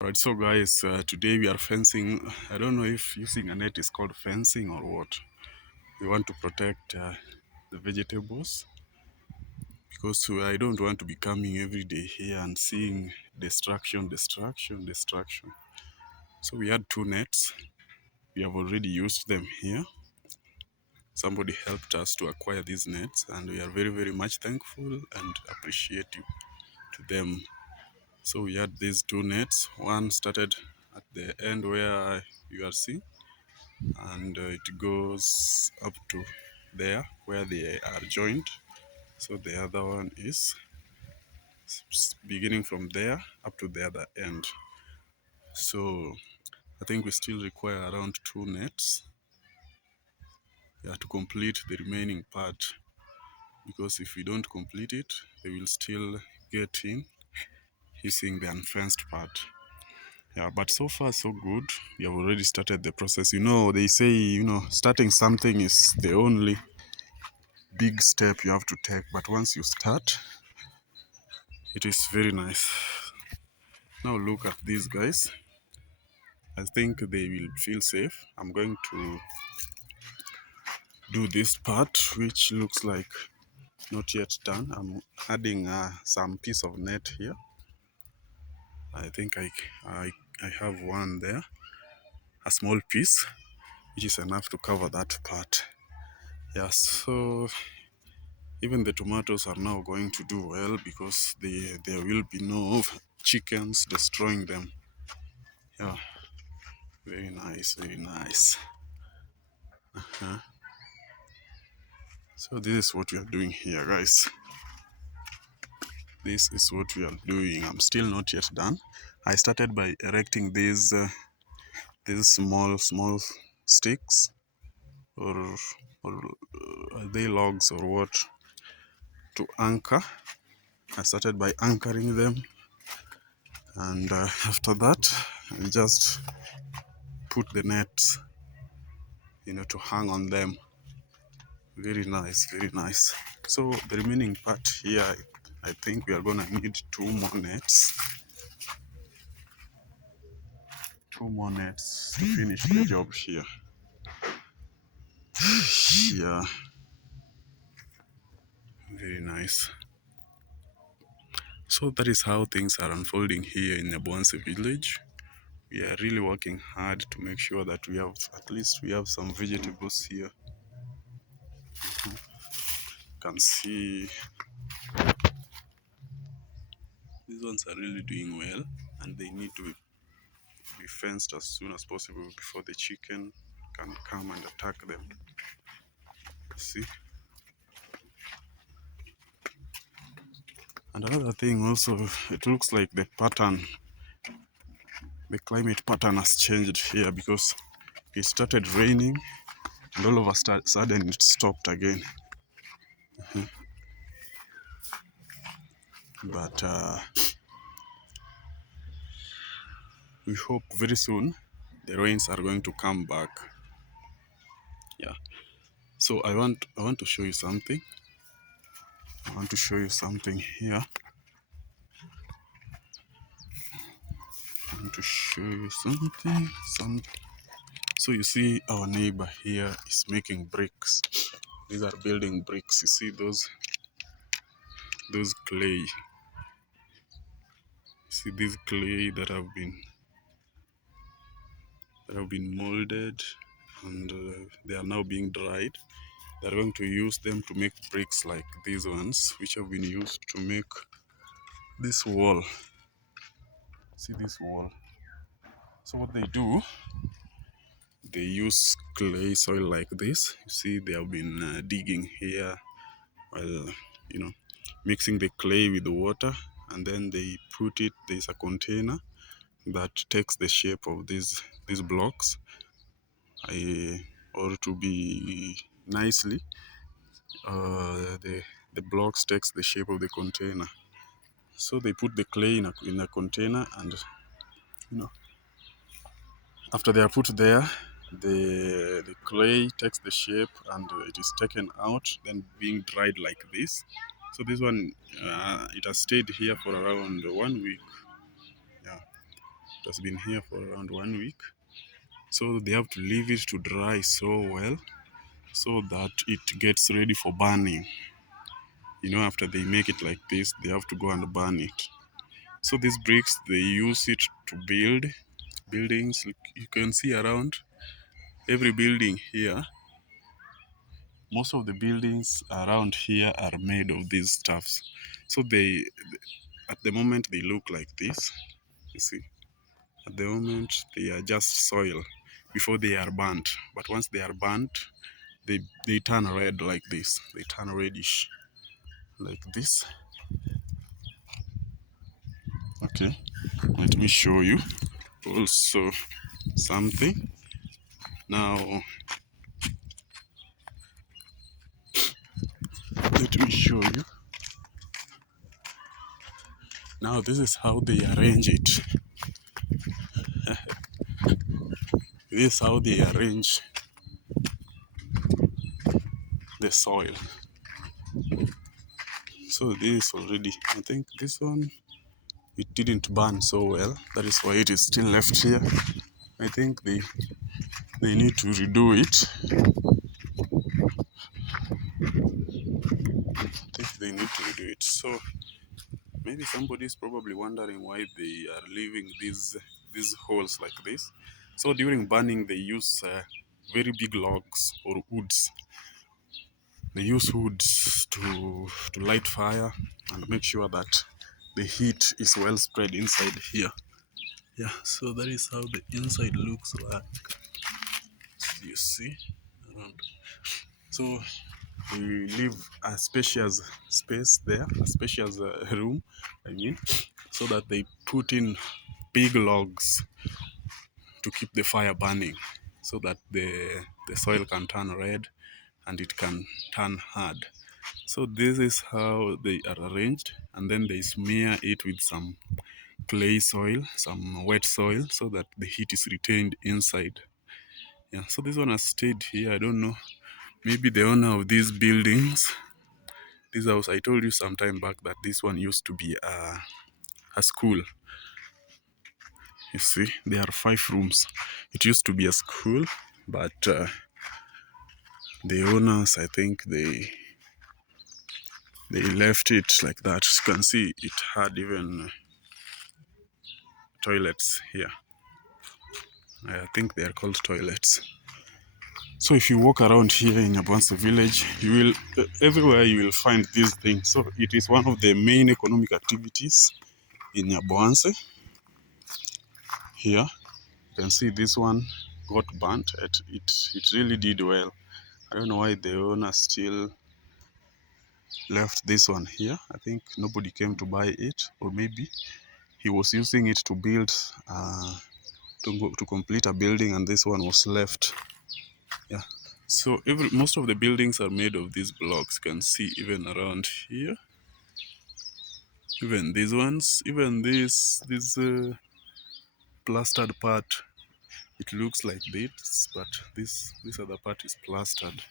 Right, so guys, today we are fencing. I don't know if using a net is called fencing or what. We want to protect the vegetables because I don't want to be coming every day here and seeing destruction, destruction, destruction. So we had two nets. We have already used them here. Somebody helped us to acquire these nets, and we are very, very much thankful and appreciative to them. So we had these two nets. One started at the end where you are seeing, and it goes up to there where they are joined. So the other one is beginning from there up to the other end. So I think we still require around two nets, yeah, to complete the remaining part, because if we don't complete it, they will still get in using the unfenced part. Yeah, but so far so good. We have already started the process. They say, starting something is the only big step you have to take, but once you start, it is very nice. Now look at these guys. I think they will feel safe. I'm going to do this part, which looks like not yet done. I'm adding some piece of net here. I think I have one there, a small piece, which is enough to cover that part. Yeah, so even the tomatoes are now going to do well because there will be no chickens destroying them. Yeah, very nice, very nice. So this is what we are doing here, guys. This is what we are doing. I'm still not yet done. I started by erecting these small sticks, or are they logs or what, to anchor. I started by anchoring them, and after that, I just put the nets, to hang on them. Very nice, very nice. So the remaining part here, I think we are gonna need two more nets to finish the job here. Yeah, very nice. So that is how things are unfolding here in Nyabohanse village. We are really working hard to make sure that we have some vegetables here. You can see these ones are really doing well, and they need to be fenced as soon as possible before the chicken can come and attack them. See? And another thing also, it looks like the climate pattern has changed here, because it started raining and all of a sudden it stopped again. But we hope very soon the rains are going to come back. Yeah. So I want to show you something. I want to show you something here. I want to show you something. So you see our neighbor here is making bricks. These are building bricks. You see those clay. See these clay that have been molded, and they are now being dried. They're going to use them to make bricks like these ones, which have been used to make this wall. See this wall. So what they do, they use clay soil like this. You see, they have been digging here while, mixing the clay with the water, and then they put it. There's a container that takes the shape of these blocks, or to be nicely, the blocks takes the shape of the container. So they put the clay in a container, and after they are put there, the clay takes the shape, and it is taken out, then being dried like this. So this one, it has stayed here for around 1 week. Yeah. It has been here for around 1 week. So they have to leave it to dry so well so that it gets ready for burning. After they make it like this, they have to go and burn it. So these bricks, they use it to build buildings. You can see around every building here. Most of the buildings around here are made of these stuffs. So at the moment, they look like this. You see, at the moment, they are just soil before they are burnt. But once they are burnt, they turn red like this. They turn reddish like this. Okay, let me show you also something. Now, let me show you. Now, this is how they arrange it. This is how they arrange the soil. So this already, I think this one, it didn't burn so well. That is why it is still left here. I think they need to redo it. I think they need to redo it. So maybe somebody is probably wondering why they are leaving these holes like this. So during burning, they use very big logs or woods. They use woods to light fire and make sure that the heat is well spread inside here. Yeah, so that is how the inside looks like. You see? So we leave a spacious space there, a spacious room, I mean, so that they put in big logs to keep the fire burning, so that the soil can turn red and it can turn hard. So this is how they are arranged, and then they smear it with some clay soil, some wet soil, so that the heat is retained inside. Yeah, so this one has stayed here. I don't know. Maybe the owner of these buildings, this house, I told you some time back that this one used to be a school. You see, there are 5 rooms. It used to be a school, but the owners, I think they left it like that. You can see it had even toilets here. I think they are called toilets. So if you walk around here in Nyabohanse village, you will everywhere you will find these things. So it is one of the main economic activities in Nyabohanse. Here, you can see this one got burnt. It really did well. I don't know why the owner still left this one here. I think nobody came to buy it, or maybe he was using it to build to complete a building, and this one was left. Yeah. So most of the buildings are made of these blocks. You can see even around here, even these ones, even this plastered part. It looks like this, but this other part is plastered.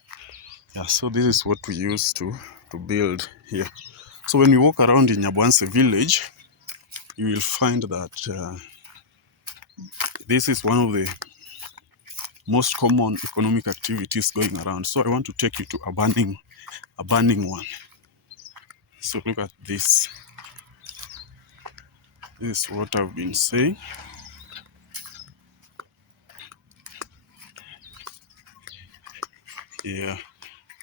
Yeah. So this is what we use to build here. So when you walk around in Nyabohanse village, you will find that this is one of the most common economic activities going around. So I want to take you to a burning one. So look at this. This is what I've been saying. Yeah.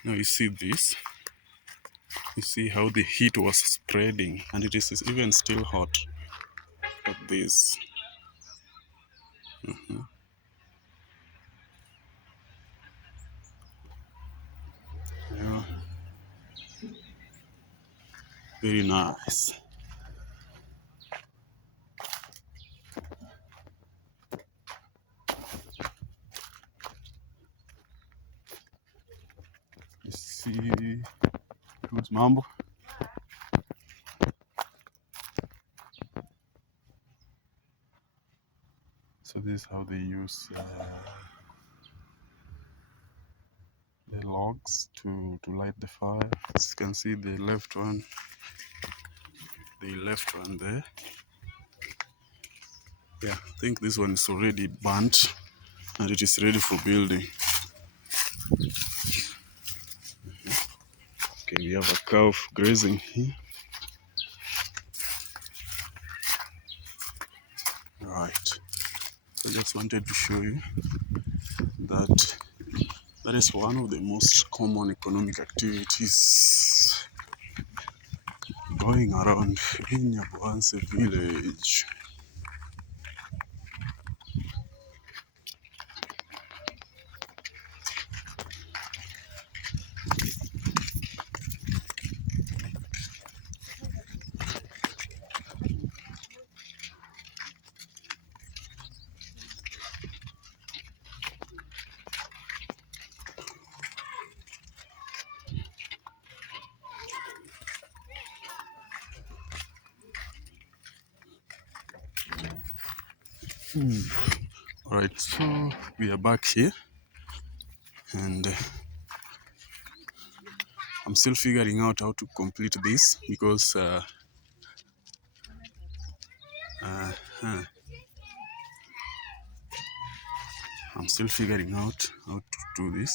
Now you see this. You see how the heat was spreading, and it is even still hot. Look at this. Yeah. Very nice. You see, who's mambo? So this is how they use the logs to light the fire. As you can see, the left one there. Yeah, I think this one is already burnt and it is ready for building. Okay, we have a cow grazing here. Right. I just wanted to show you that that is one of the most common economic activities going around in Nyabohanse village. Alright, so we are back here and I'm still figuring out how to complete this because I'm still figuring out how to do this.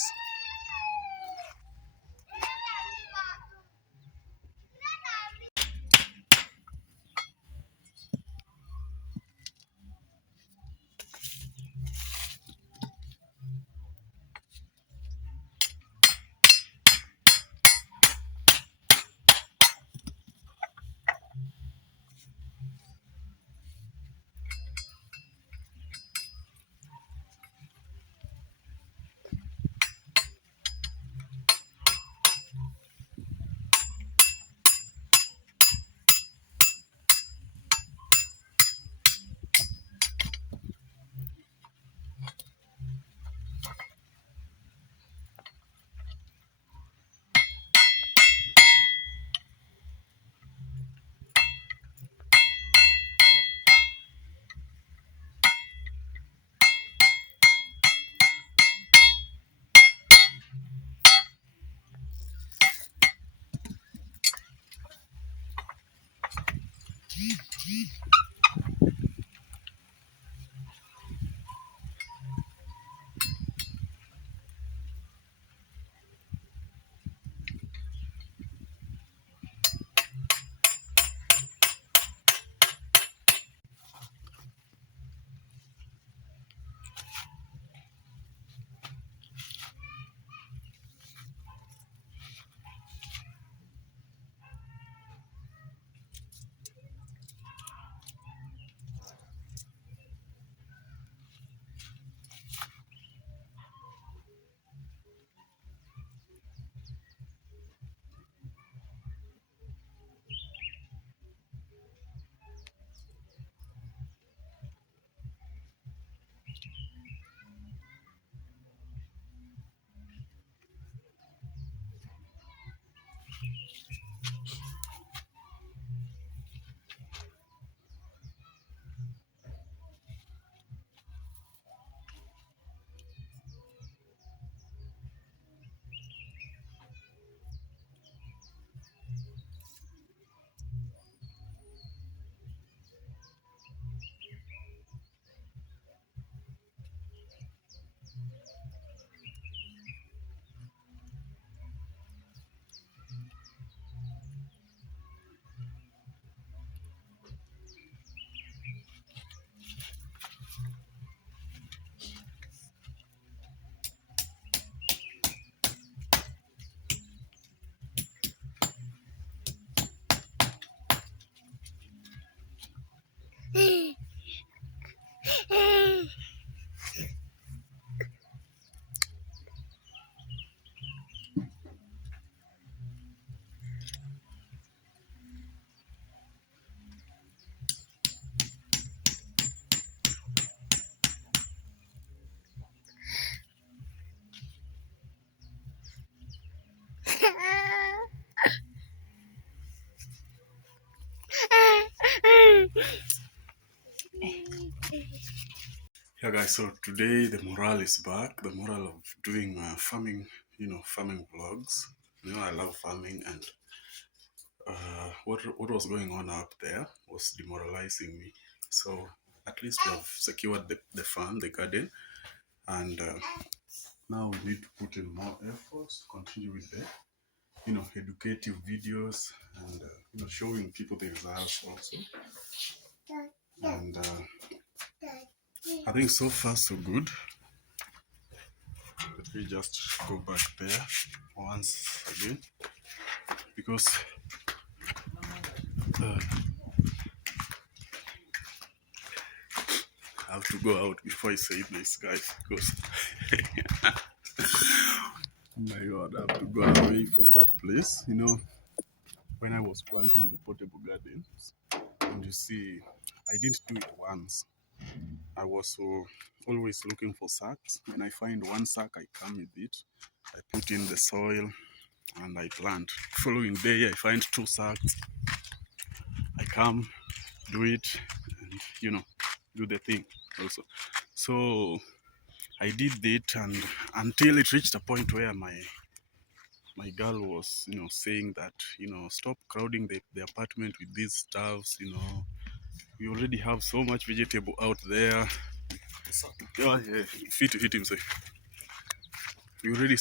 Yeah, guys. So today the morale is back. The morale of doing farming, farming vlogs. I love farming, and what was going on up there was demoralizing me. So at least we have secured the farm, the garden, and now we need to put in more efforts, continue with the educative videos, and showing people the results also. And I think so far so good. Let me just go back there once again, because I have to go out before I say this, guys, because my God, I have to go away from that place. When I was planting the portable gardens, and you see, I didn't do it once. I was always looking for sacks. When I find one sack, I come with it. I put in the soil and I plant. Following day, I find two sacks. I come, do it, and do the thing also. So I did it, and until it reached a point where my girl was saying that stop crowding the apartment with these stuffs. We already have so much vegetable out there. Oh, yeah, fit to hit himself. We already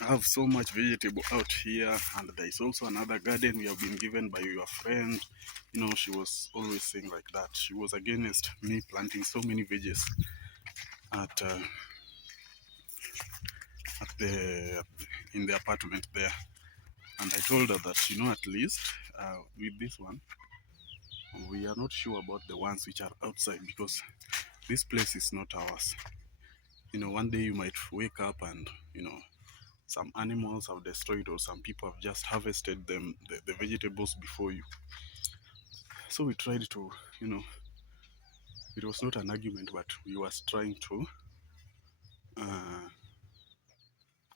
have so much vegetable out here, and there is also another garden we have been given by your friend. She was always saying like that. She was against me planting so many veggies at the in the apartment there. And I told her that at least with this one, we are not sure about the ones which are outside, because this place is not ours. One day you might wake up and some animals have destroyed, or some people have just harvested the vegetables before you. So we tried to, it was not an argument, but we was trying to uh,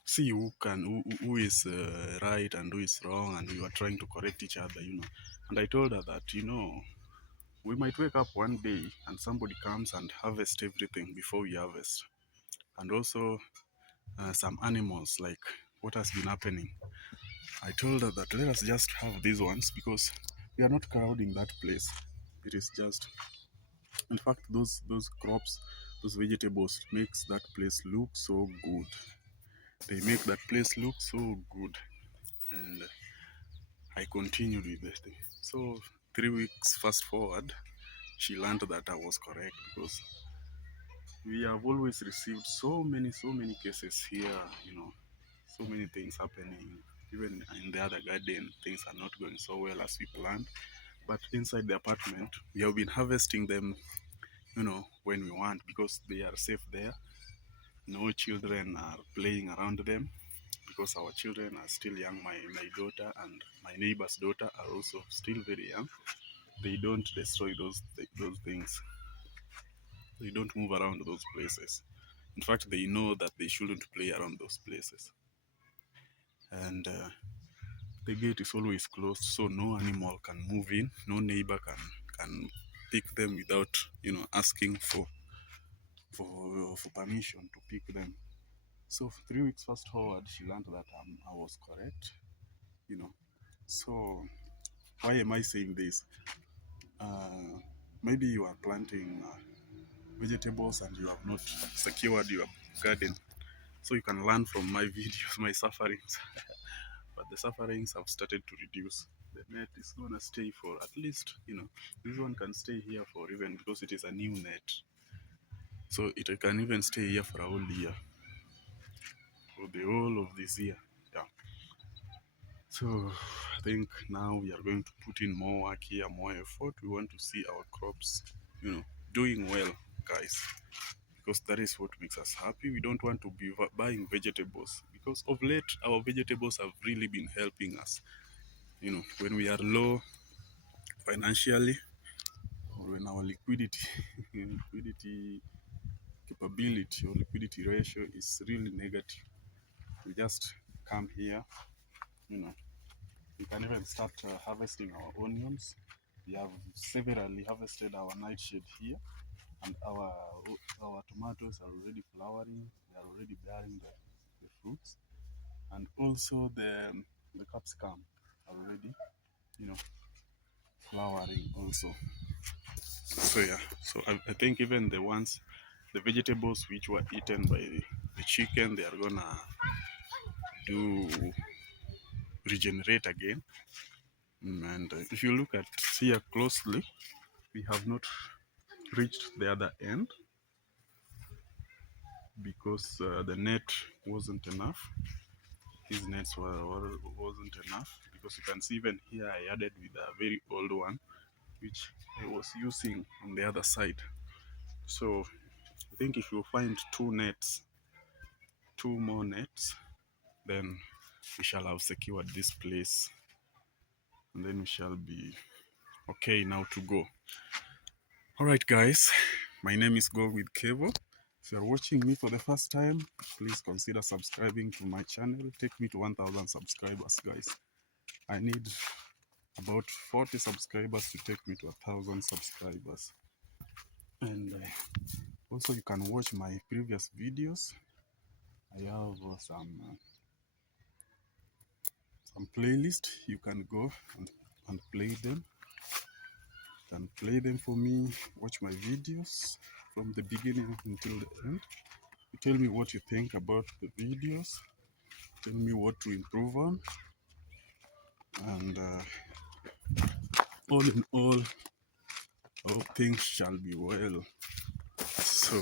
see who is right and who is wrong, and we were trying to correct each other. And I told her that we might wake up one day and somebody comes and harvest everything before we harvest. And also some animals, like what has been happening. I told her that let us just have these ones, because we are not crowding that place. It is just, in fact, those crops, those vegetables makes that place look so good. They make that place look so good. And I continued with this thing. So 3 weeks fast forward, she learned that I was correct, because we have always received so many cases here, so many things happening. Even in the other garden, things are not going so well as we planned. But inside the apartment, we have been harvesting them, when we want, because they are safe there. No children are playing around them, because our children are still young. My daughter and my neighbor's daughter are also still very young. They don't destroy those things. They don't move around those places. In fact, they know that they shouldn't play around those places. And the gate is always closed, so no animal can move in. No neighbor can pick them without asking for permission to pick them. So 3 weeks fast forward, she learned that I was correct. So why am I saying this? Maybe you are planting vegetables and you have not secured your garden, so you can learn from my videos, my sufferings. But the sufferings have started to reduce. The net is gonna stay for at least, this one can stay here for, even because it is a new net, so it can even stay here for a whole year, for the whole of this year. Yeah. So I think now we are going to put in more work here, more effort. We want to see our crops, doing well, guys, because that is what makes us happy. We don't want to be buying vegetables, because of late our vegetables have really been helping us. When we are low financially, or when our liquidity liquidity capability or liquidity ratio is really negative, we just come here. We can even start harvesting our onions. We have severally harvested our nightshade here, and our tomatoes are already flowering. They are already bearing the fruits, and also the capsicum are already, flowering also. So yeah, so I think even the vegetables which were eaten by the chicken, they are gonna do regenerate again. And if you look at here closely, we have not reached the other end because the net wasn't enough. These nets wasn't enough because you can see even here I added with a very old one which I was using on the other side. So I think if you find two more nets, then we shall have secured this place and then we shall be okay now to go. All right, guys, my name is Go with Kevo. If you're watching me for the first time, please consider subscribing to my channel. Take me to 1,000 subscribers, guys. I need about 40 subscribers to take me to 1,000 subscribers. And also you can watch my previous videos. I have some playlist. You can go and play them. You can play them for me. Watch my videos from the beginning until the end. You tell me what you think about the videos. Tell me what to improve on. And all in all things shall be well. So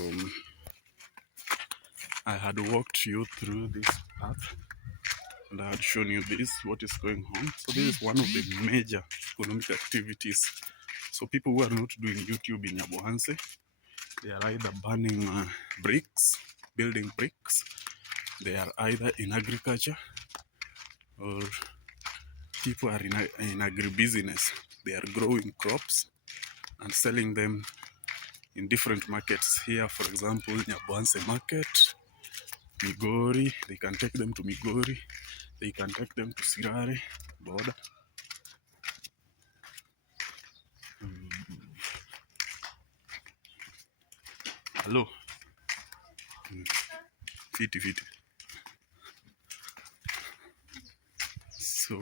I had walked you through this path and I had shown you this, what is going on. So this is one of the major economic activities. So people who are not doing YouTube in Nyabohanse, they are either burning bricks, building bricks. They are either in agriculture or people are in agribusiness. They are growing crops and selling them in different markets. Here, for example, Nyabohanse market, Migori, they can take them to Migori, they can take them to Sirare border. Hello. Fiti fiti. So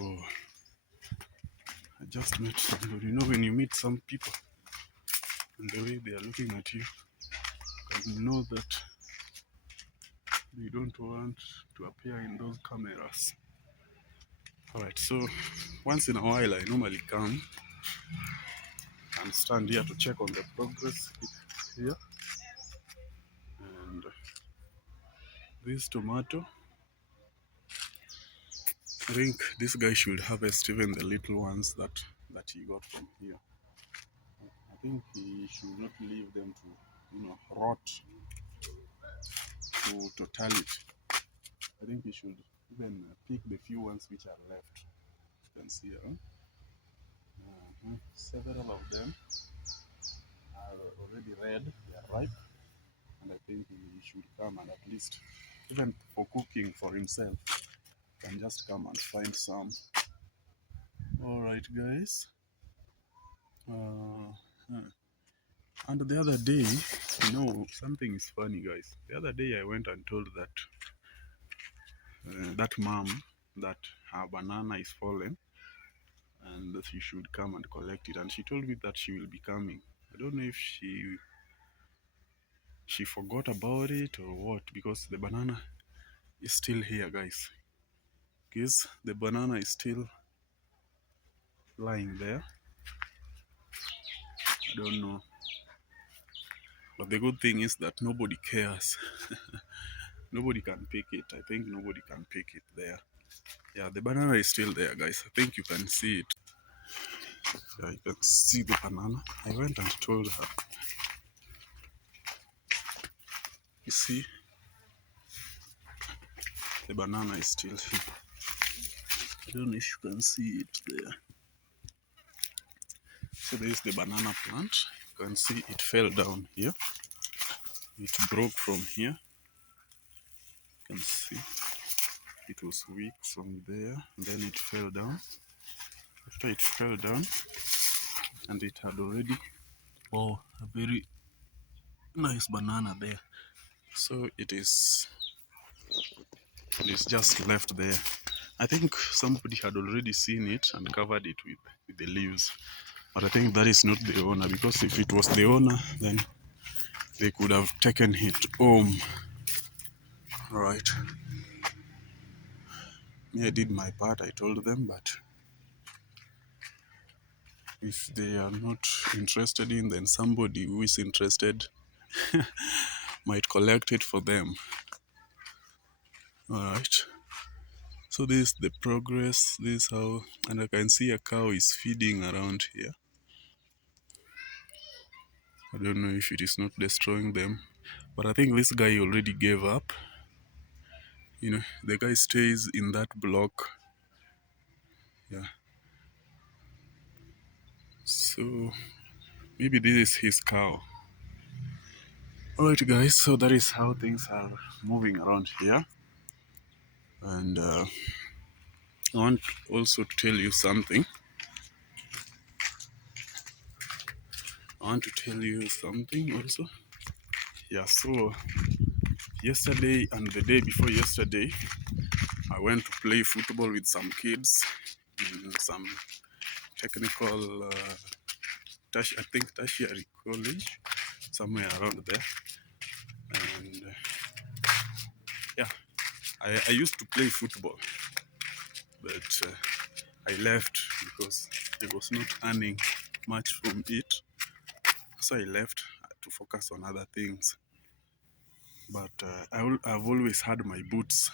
I just met somebody. You know, when you meet some people and the way they are looking at you, you know that they don't want to appear in those cameras. Alright, so once in a while I normally come and stand here to check on the progress here. And this tomato, I think this guy should harvest even the little ones that he got from here. I think he should not leave them to, rot to totality. I think he should even pick the few ones which are left. You can see here. Several of them are already red, they are ripe, and I think he should come and at least, even for cooking for himself, can just come and find some. Alright, guys. And the other day, something is funny, guys. The other day I went and told that mom that her banana is fallen and that she should come and collect it, and she told me that she will be coming. I don't know if she forgot about it or what, because the banana is still here, guys. Because the banana is still lying there. I don't know, but the good thing is that nobody cares. Nobody can pick it. I think nobody can pick it there. Yeah, the banana is still there, guys. I think you can see it. Yeah, you can see the banana. I went and told her. You see, the banana is still here. I don't know if you can see it there. So there is the banana plant. You can see it fell down here. It broke from here. You can see it was weak from there, and then it fell down. After it fell down, and it had already, a very nice banana there. So it is just left there. I think somebody had already seen it and covered it with the leaves. But I think that is not the owner, because if it was the owner, then they could have taken it home. Right. Me, I did my part, I told them, but if they are not interested in, then somebody who is interested might collect it for them. Alright. So this is the progress, this is how, and I can see a cow is feeding around here. I don't know if it is not destroying them, but I think this guy already gave up. You know, the guy stays in that block. Yeah. So maybe this is his cow. Alright guys, so that is how things are moving around here. And I want also to tell you something. Also. Yeah, so yesterday and the day before yesterday, I went to play football with some kids in some technical, I think tertiary college, somewhere around there. And yeah, I used to play football, but I left because I was not earning much from it. So I left to focus on other things. But I've always had my boots,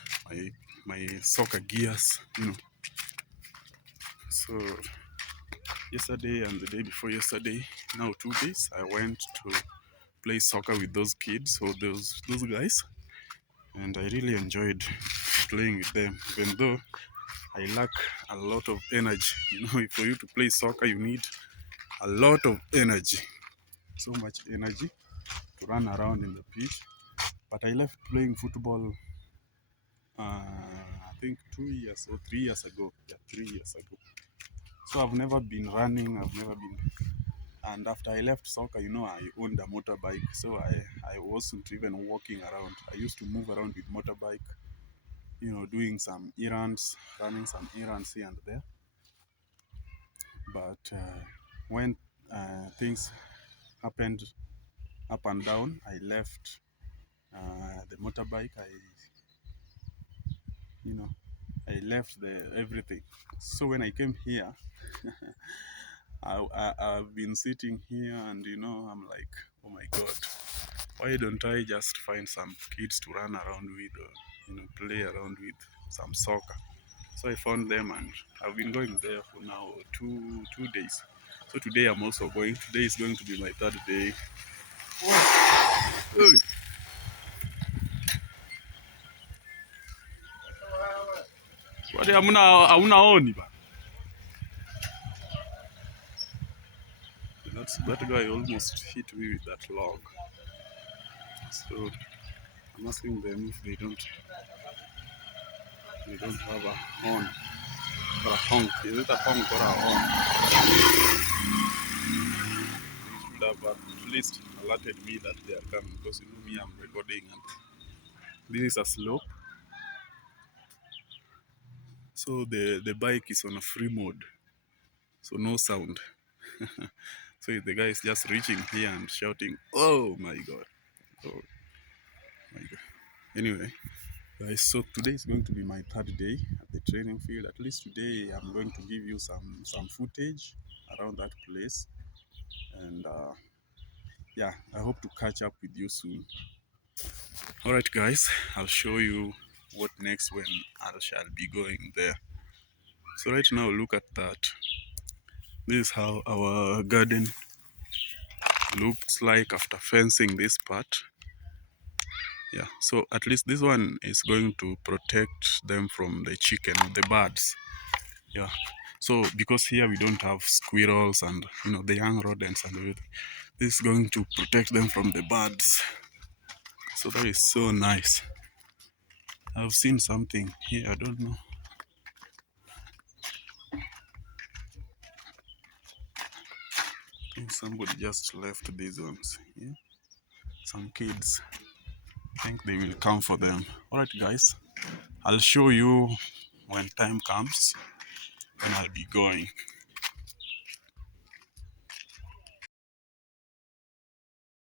my soccer gears, you know. So yesterday and the day before yesterday, now 2 days, I went to play soccer with those kids or those guys, and I really enjoyed playing with them, even though I lack a lot of energy. You know, for you to play soccer, you need a lot of energy, so much energy to run around in the pitch. But I left playing football, I think 2 years or 3 years ago. Yeah, 3 years ago. So I've never been running. I've never been. And after I left soccer, you know, I owned a motorbike. So I wasn't even walking around. I used to move around with motorbike, you know, doing some errands, running some errands here and there. But when things happened up and down, I left the motorbike. You know, I left the everything. So when I came here, I've been sitting here, and you know, I'm like, oh my god, why don't I just find some kids to run around with, or you know, play around with some soccer? So I found them, and I've been going there for now two days. So today I'm also going. Today is going to be my third day. Hey, what hamuna oni ba? That guy almost hit me with that log. So I'm asking them if they don't have a horn or a honk. Is it a honk or a horn? They should have at least alerted me that they are coming, because you know me, I'm recording, and this is a slope. So the bike is on a free mode, so no sound. So the guy is just reaching here and shouting, "Oh my god! Oh my god!" Anyway, guys, so today is going to be my third day at the training field. At least today, I'm going to give you some footage around that place, and yeah, I hope to catch up with you soon. All right, guys, I'll show you what next when I shall be going there. So right now, look at that. This is how our garden looks like after fencing this part. Yeah, so at least this one is going to protect them from the chicken or the birds. Yeah, so because here we don't have squirrels and you know the young rodents and everything, this is going to protect them from the birds. So that is so nice. I've seen something here, I don't know. I think somebody just left these ones here. Some kids. I think they will come for them. Alright guys, I'll show you when time comes when I'll be going.